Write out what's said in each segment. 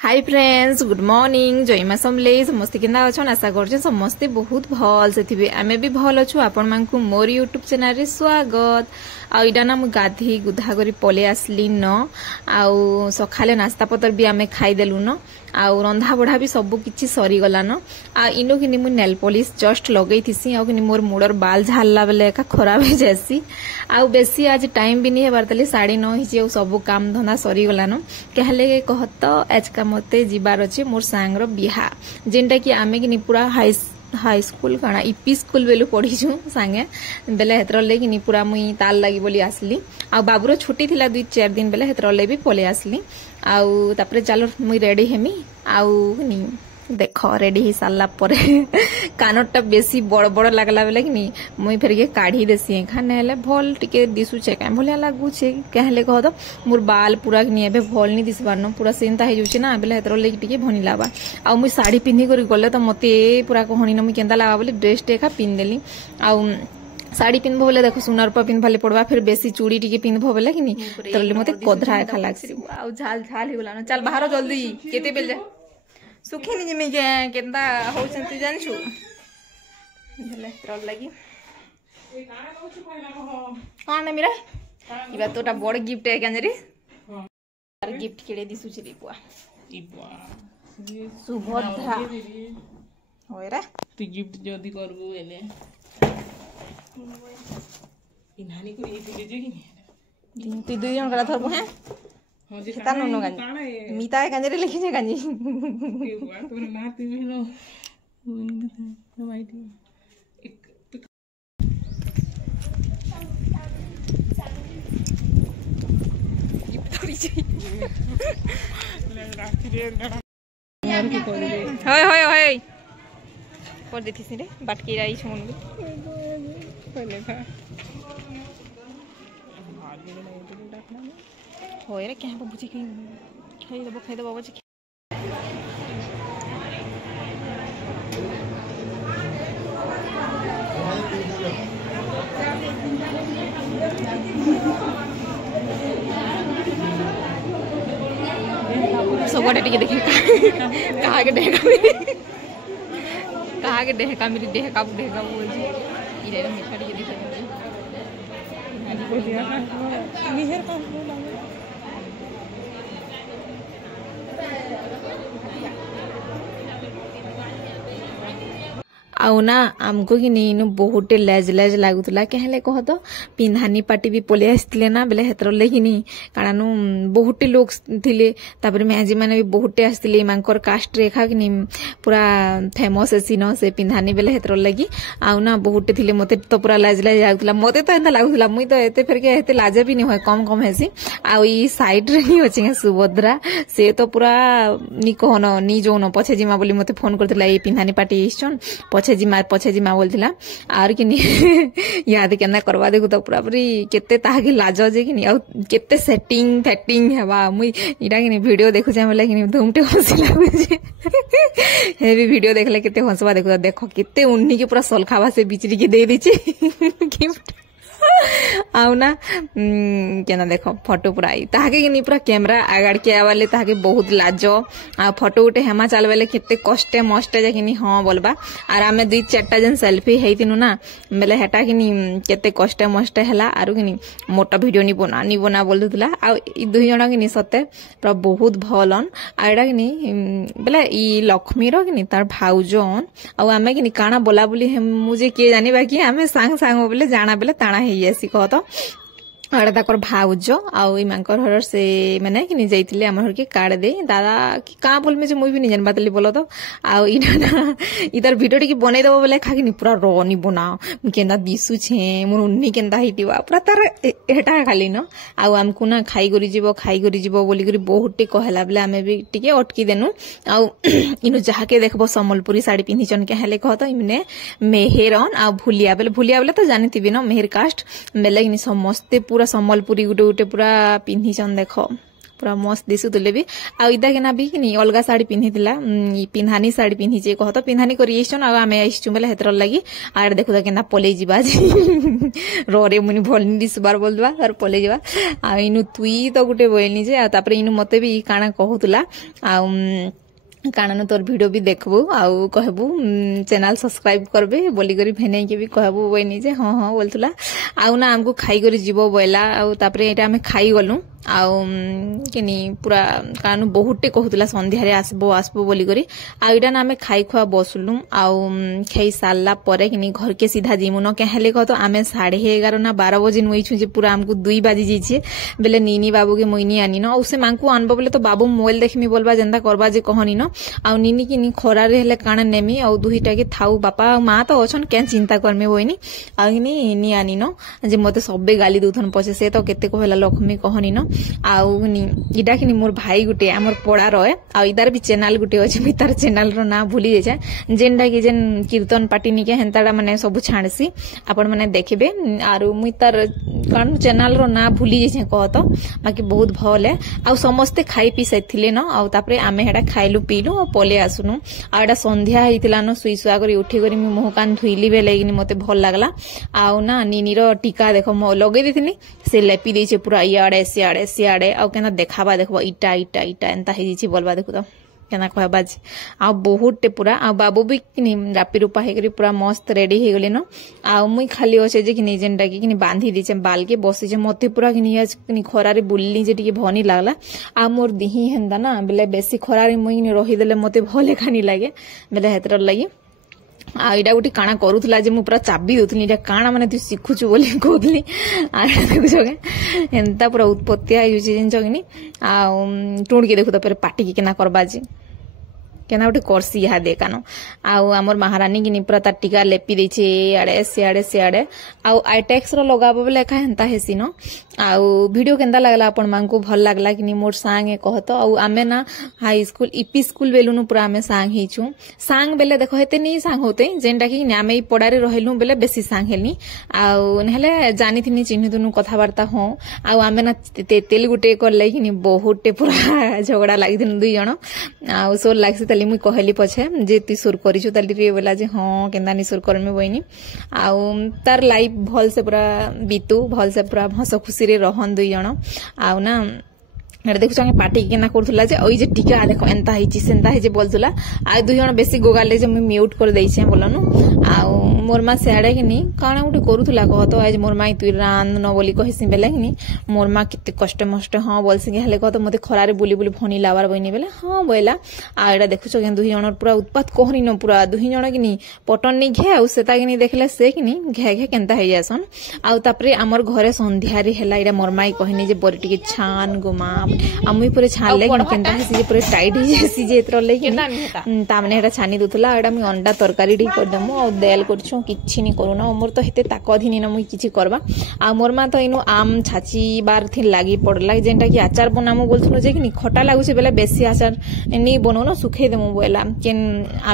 हाय friends, good morning. जयमा समले समस्ते केंदा अछन। आशा करछन समस्ते बहुत भल से थिबे। आमे भी भल अछु। आपण मानकु मोर यूट्यूब चैनल रे स्वागत। आ इडा ना मु गाधी गुधा करी पले आसली न। आ सखाले नास्ता पतर भी आमे खाई देलु न। आ रंधा बढा भी सब किछि सरी गला न। आ इनो किनि मु नेल पॉलिश जस्ट लगई थिसी। आ किनि मोर मुडर बाल झालला बेले का खराब हो जासी। आ बेसी आज टाइम भी नहीं हेबार तले 9:30 हिजे। आ सब काम धंदा सरी गला न। कहले कहत आज का मते जीवार अच्छे मोर सांगर बिहा जेनटा कि आमे कि पूरा हाई स्कूल काना ईपी स्कूल बेलु पढ़ीछु सांगे बेले हेतर ले कि पूरा मुई ताल लागी बोली आसली। आ बाबूर छुट्टी थिला 2-4 दिन बेले हेतर ले भी पले आसली। आउ तापरे चलो मुई रेडी हेमी। आउ नि देख रेडी ही सारला परे कानटा बेसी बड़ बड़ लागला बेले कि मुई फेर के काढ़ी देसी खाने हेले भल टिके दिसुचे का भलिया लागुचे कहले कह दो मोर बाल पूरा कि एबे भल नि दिसबार न पूरा सेंता हे जुचे ना बेले हेतर ले टिके भनी लाबा। आ मुई साड़ी पिन्ही करी गले तो मते पूरा कहनी न मुई केंदा लाबा बोले ड्रेस टेका पिन देली। आ साड़ी पिनबो बोले देखो सुनार पर पिन भाले पड़वा फिर बेसी चूड़ी टिके पिनबो बोले कि तरले मते कोधरा खा लागसी। आ झाल झाल हिगला न। चल बाहर जल्दी केते बेल जा सुखी नि जिमे केंदा होचंती जानछु भले तरल लागी काने मिरा इबा तोटा बड़ गिफ्ट है काने रे तार गिफ्ट केड़े दिसु छी बुआ इबा सुभद्रा होय रे तू गिफ्ट जदी करबो एले इनानी को ये दिले जे कि तू दुई जन करा थरबो हैं हां जे ता नो गानी मीता है काने रे लिखि जे गानी के बुआ तोर नाती बिनो नो माइटी एक गिफ्ट थोड़ी छी ले राखी रे यार की कर दे होय होय होय कर देथिस रे बाटकी राई छमन पहले था होय रे क्या बुझी खाई देबो बच्चे सब गोटे टिके देखि कहा के डेहका मेरी डेहका बोल जी इरे मीठा टिके देखि मिहर का आउ ना आमको कि नीनु बहुते लाज लाज लागुतला कहले कह तो पिन्हानी पार्टी भी पले आसतिले ना बेले हेतर लेकिनी कारणु बहुते लोग थिले तापर मेजी माने भी बहुते आसतिले मांकर कास्ट रेखा कि पूरा फेमस एसी न से पिन्हानी बेले हेतर लगी आउ ना बहुते थिले मते तो पूरा लाज लाज लागुतला मते तो एंदा लागुतला मुई तो एते फेर के एते लाज भी नहीं होय कम हेसी आउ ई साइड रे ही अछि सुभद्रा से तो पूरा नी कहन नी जोन पछे जिमा बोली मते फोन करथिला ए पिन्हानी पार्टी इछन पछे जिमा बोलथिला आर कि याद केना करवा देखु तो पूरा पूरी केते ताहा के लाज जे कि आ केते सेटिंग फैटिंग हेबा मुई इडा कि वीडियो देखु जे मला कि धुमटे हंसी लागु जे हे भी वीडियो देखले केते हंसवा देखो केते उन्नी के पूरा सलखावा से बिचरी के दे दिछि गिफ्ट आउ ना केना देखो फोटो पूरा ताहाके कि पूरा कैमरा आगाड़ के आवाले ताहाके बहुत लाज आ फोटो उठे हेमा चालबेले केते कष्टे मष्टे जे कि हां बोलबा आर आमे 2-4टा जन सेल्फी हेतिनु ना बेले हेटा कि केते कष्टे मष्टे हला आरु कि मोटा वीडियो नि बना बोलदुला आ ई दुई जणा कि सते पूरा बहुत भलन आ एडा कि बेले ई लक्ष्मी रो कि तार भाउजन आ आमे कि काना बोला बोली मुझे के जानि बाकी आमे सांग सांग बेले जाना बेले ताना हे ऐसी कह तो आड़े ताकर भाउज आउ ई मांकर हर से माने कि जाइतिले हमर हर के कार्ड दे दादा कि का बोल में जे मुई भी नि जानबा तली बोलो तो आउ इना ना इधर वीडियो टी बनै देबो बोले खा कि पूरा रो नि बनाओ केंदा दिसु छे मोर उन्नी केंदा हिटिवा पूरा तार हेटा खाली न आउ हमकु ना खाई करी जीवो बोली करी बहुते कहला बेले हमें भी टिके अटकी देनु आउ इनु जहा के देखबो सम्बलपुरी साड़ी पिन्ही चन के हेले कह तो इमने मेहेरन आ भुलिया बेले तो जानिथिबि न मेहर कास्ट बेले कि समस्ते पूरा सम्बलपुरी गुटे पूरा पिन्ही चन देखो पूरा मस्त दिसुले भी आ इदा के ना भी कि अलग साड़ी पिंधिला पिन्हानी साड़ी पिंधिचे कह तो पिन्हानी करिएछन आ आमे आइछु बेले हेतर लगी आर देखु केना पले जिबा रे मुनि भलनी दिसबार बोलदबा आर पले जिबा आ इनु तुई तो गुटे बोलनी जे आ तापर इनु मते भी काना कहूतला आ काना तोर वीडियो भी देखबू आउ कहबू चैनल सब्सक्राइब करबे बोली करी भेने के भी कहबू बनी जे हाँ हाँ बोलतुला आउ ना हमको खाई करी जीवो बोला आउ तापरे एटा हमें खाई गलु आउ केनी पूरा कानु बहुते कहूतला संध्या रे आसबो आसबो बोली करी आ इटा ना हमें खाई खुआ बसलु आउ खाई सालला परे केनी घर के सीधा जिमु न कहले कह तो आमे 11:30 ना 12 बजे नइछु जे पूरा हमको 2 बाजी जाइछे बेले नीनी बाबू के मोइनी आनी न औसे मांकू अनबो बोले तो बाबू मोबाइल देखमी बोलबा जेंदा करबा जे कहनी न आ नीनी की खरा रे हेले काना नेमी आ दुहीटा के थाउ बापा माँ तो अछन केन चिंता करमे होइनी आ नी आनी न जे मते सबे गाली दउथन पछे से तो केते कहला लक्ष्मी कहनी न आउ इटा कि मोर भाई गुटे हमर पड़ा रहे आ इदार भी चैनल गुटे अछि मी तार चैनल रो ना भूली जाय जेनडा कि जेन कीर्तन पार्टी निके हेंताडा माने सब छाणसी आपण माने देखिबे आरो मुई तार कान चैनल रो ना भूली जाय कहत बाकी बहुत भल है आ समस्ते खाई पी सैथिले न आ तापरे आमे हेडा खाइलु पीलु आ पले आसुनु आ एडा संध्या हितिला न सुई सुआ करी उठी करी मु मुह कान धुइली बेले कि मते भल लागला आउ ना नीनी रो टीका देखो म लगे देथिनी से लेपी देछे पूरा इयाडे सियाडे आ केना देखाबा देखबो इटा इटा इटा एंता हे दिछि बोलबा देखु तो केना कहबा जे आ बहुत पूरा आ बाबू भी किनी रापी रूपा हे करी पूरा मस्त रेडी हे गेले न आ मुई खाली होचे जे किनी जेनटा कि बांधी दिछे बाल के बसी जे मते पूरा किनी खरा रे बुल्ली जे टिके भनी लागला आ मोर दिही हेंदा ना बेले बेसी खरा रे मुई रही देले मते भले खानी लागे बेले हेतर लागि आ इडा गुटी काना करूथला जे मु पूरा चाबी दउथनी इडा काना माने तू सिखुछु बोली कहथली आ देखुछो के एंता पूरा उत्पत्ति आयुछि जिनछो किनी आ टुण के देखु त पर पाटी के केना करबा जे केना उठे करसी यहाँ देखानो आउ आमर महारानी की पूरा तार टीका लेपी देछे आड़े सियाड़े आउ आईटेक्स रो लगाबो बेले का हेंता हेसी न आउ वीडियो केंदा लागला आपण मानकू भल लागला कि मोर सांग कहत आउ आमे ना हाई स्कूल ईपी स्कूल बेलुनु पूरा आमे सांग हेछु सांग बेले देखो हेते नहीं सांग होते जेनटा कि आमे ई पड़ारे रहलु बेले बेसी सांग हेलनी आउ नहले जानी थिनी चिन्ह दुनु कथावार्ता हो आउ आमे ना तेल गुटे करले कि बहुते पूरा झगड़ा लागि दिन दुई जण आउ सोर लागसी ताली मुई कहली पछे जे ती सुर करिछु ताली रे बोला जे हां केंदा नि सुर करमे बइनी आउ तार लाइफ भल से पूरा बीतू भल से पूरा हस खुशी रे रहन दुई जण आउ ना देखु पार्टी केना करथुला जे ओइ जे टीका देखो एंता हिची सेंता हिची बोलथुला आ दुई जण बेसी गोगाले जे मैं म्यूट कर देइछे बोलनु आ मोर मा सेडे किनी काना उठी करूथुला कहत आज मोर माई तुई रान न बोली कहिसि बेले किनी मोर मा किते कष्ट मष्ट हां बोलसि के हेले कहत मते खरारे बुली बुली फनी लावार बइनी बेले हां बोला आ एडा देखुछो के दुई जण पूरा उत्पात कहनी न पूरा दुई जण किनी पटन नि घे आ सेता किनी देखले से किनी घे घे केंता हे जासन आ तापरे हमर घरे संध्यारी हेला एडा मोर माई कहनी जे बरी टिके छान गोमा आमुई पूरे छानले केंता हेसी जे पूरे टाइट हे जेसी जे एतर ले तामने एटा छानी दुथला एटा मी अंडा तरकारी डी कर दमु आ देल करछु किछि नि करू ना मोर तो हेते ताकधिनी ना मुई किछि करबा आ मोर मा तो इनु आम छाची बार थि लागी पड़ला जेंटा कि आचार बनामु बोलथुनु जे कि खटा लागुसे बेला बेसी आचार नि बनो ना सुखे देमु बोला केन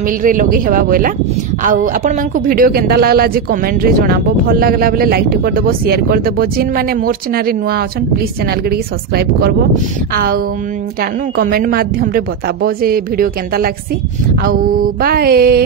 आमिल रे लगे हेबा बोला आ आपण मानकू वीडियो केंदा लागला जे कमेंट रे जणाबो भल लागला बेले लाइक टी कर देबो शेयर कर देबो जिन माने मोर चैनल रे नुआ अछन प्लीज चैनल के सब्सक्राइब करबो आ कानु कमेंट माध्यम रे बताबो जे वीडियो केंदा लागसी आ बाय।